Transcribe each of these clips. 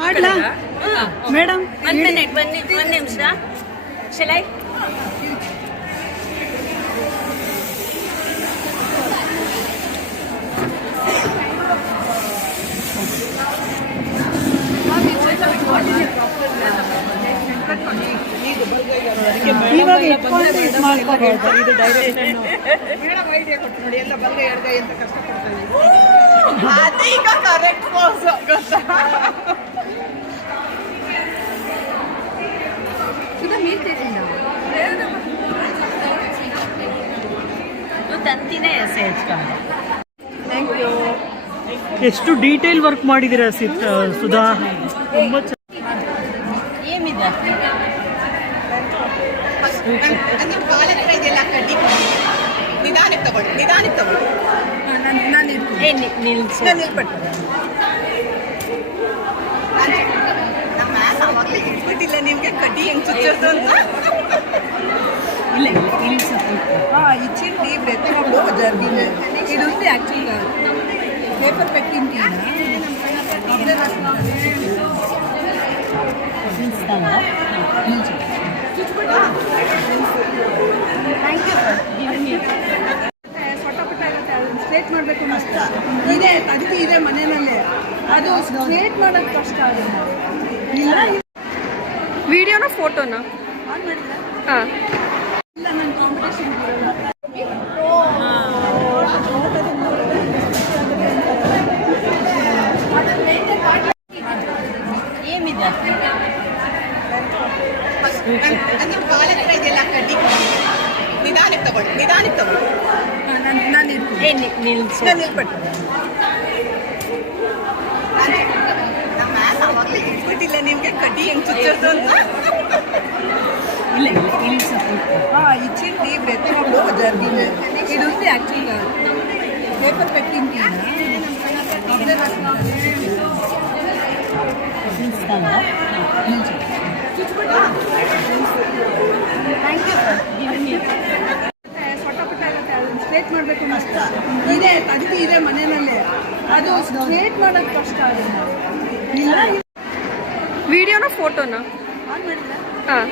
ಮಾಡ್ಲಾ ಮೇಡಮ್? ಒಂದು ಮಿನಿಟ್, ಒಂದು ನಿಮಿಷ. ಶಲೈ ಇವಾಗ ಇಟ್ಕೊಂಡು ಇದು ಮಾಡ್ಕೋಬಹುದು. ಇದು ಡೈರೆಕ್ಷನ್ ಮೇಡಮ್ ಐಡಿಯಾ ಕೊಟ್ಟು ನೋಡಿ, ಎಲ್ಲ ಬಲ್ಗೈ ಎಡಗೈ ಅಂತ ಕಷ್ಟಪಡ್ತಾ ಅದು ಈಗ ಕರೆಕ್ಟ್ ಪೋಸ್ ಗೊತ್ತಾ? ತಂತಿನೇ ಸೇರ್ಸ್ಕೊಂಡು. Thank you. ಎಷ್ಟು ಡೀಟೇಲ್ ವರ್ಕ್ ಮಾಡಿದ್ದೀರಾ ಸುಧಾ, ತುಂಬ ಏನಿದೆ ನಿಮ್ಮ ಕಾಲ ಇದೆಲ್ಲ ಕಡ್ಡಿ ನಿಧಾನಕ್ಕೆ ತಗೊಳ್ಳಿ, ನಿಧಾನಕ್ಕೆ ತಗೊಳ್ಳಿ. ನಿಲ್ಸು. ನಾನು ನಿಲ್ಪಟ್ಟು ನಮ್ಮ ಆವಾಗಲೇ ಇಟ್ಬಿಟ್ಟಿಲ್ಲ ನಿಮಗೆ ಕಡ್ಡಿ ಹೆಂಗೆ ಚುಚ್ಚೋದು ಅಂತ. ಇಲ್ಲ ನಿಲ್ಸು. ఇచ్చింది ఇప్పుడు ఎత్తునప్పుడు జరిగింది. ఇది ఉంది యాక్చువల్గా పేపర్ పెట్టింది. నిల్స్తాను. నిల్చు. ಸ್ಟ್ರೇಟ್ ಮಾಡಬೇಕು ಕಷ್ಟ ಇದೆ, ತಂತಿ ಇದೆ ಮನೆಯಲ್ಲೇ, ಅದು ಸ್ಟ್ರೇಟ್ ಮಾಡೋದು ಕಷ್ಟ ಆಗುತ್ತೆ. ವಿಡಿಯೋನ ಫೋಟೋನ? ಆನ್ ಮಾಡಿಲ್ಲ. ಹಾಂ. ಇಲ್ಲ, ನಾನು ಕಾಂಪಿಟೇಷನ್ ಬರಲ್ಲ. ಏನಿದೆ ನಿಮ್ಮ ಕಾಲ ಇದೆಲ್ಲ ಕಡ್ಡಿ ನಿಧಾನಕ್ಕೆ ತಗೊಳ್ಳಿ, ನಿಧಾನಕ್ಕೆ ತಗೊಳ್ಳಿ. ನಾನು ನಿಲ್ಸು. ನಿಲ್ಪಟ್ಟು ನಮ್ಮ ಆವಾಗಲೇ ಇಟ್ಬಿಟ್ಟಿಲ್ಲ ನಿಮಗೆ ಕಡ್ಡಿ ಹೆಂಗೆ ಚುಚ್ಚೋದು ಅಂತ. ಇಲ್ಲ ನಿಲ್ಸು. ఇచ్చింది ఇప్పుడు ఎత్తునప్పుడు జరిగింది. ఇది ఉంది యాక్చువల్గా పేపర్ పెట్టింది. నిల్స్తాను. నిల్చు. ಸ್ಟ್ರೇಟ್ ಮಾಡಬೇಕು ಕಷ್ಟ ಇದೆ, ತಂತಿ ಇದೆ ಮನೆಯಲ್ಲೇ, ಅದು ಸ್ಟ್ರೇಟ್ ಮಾಡೋದು ಕಷ್ಟ ಆಗುತ್ತೆ. ವಿಡಿಯೋನ ಫೋಟೋನ? ಆನ್ ಮಾಡಿಲ್ಲ. ಹಾಂ.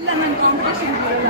ಇಲ್ಲ, ನಾನು ಕಾಂಪಿಟೇಷನ್ ಬರಲ್ಲ.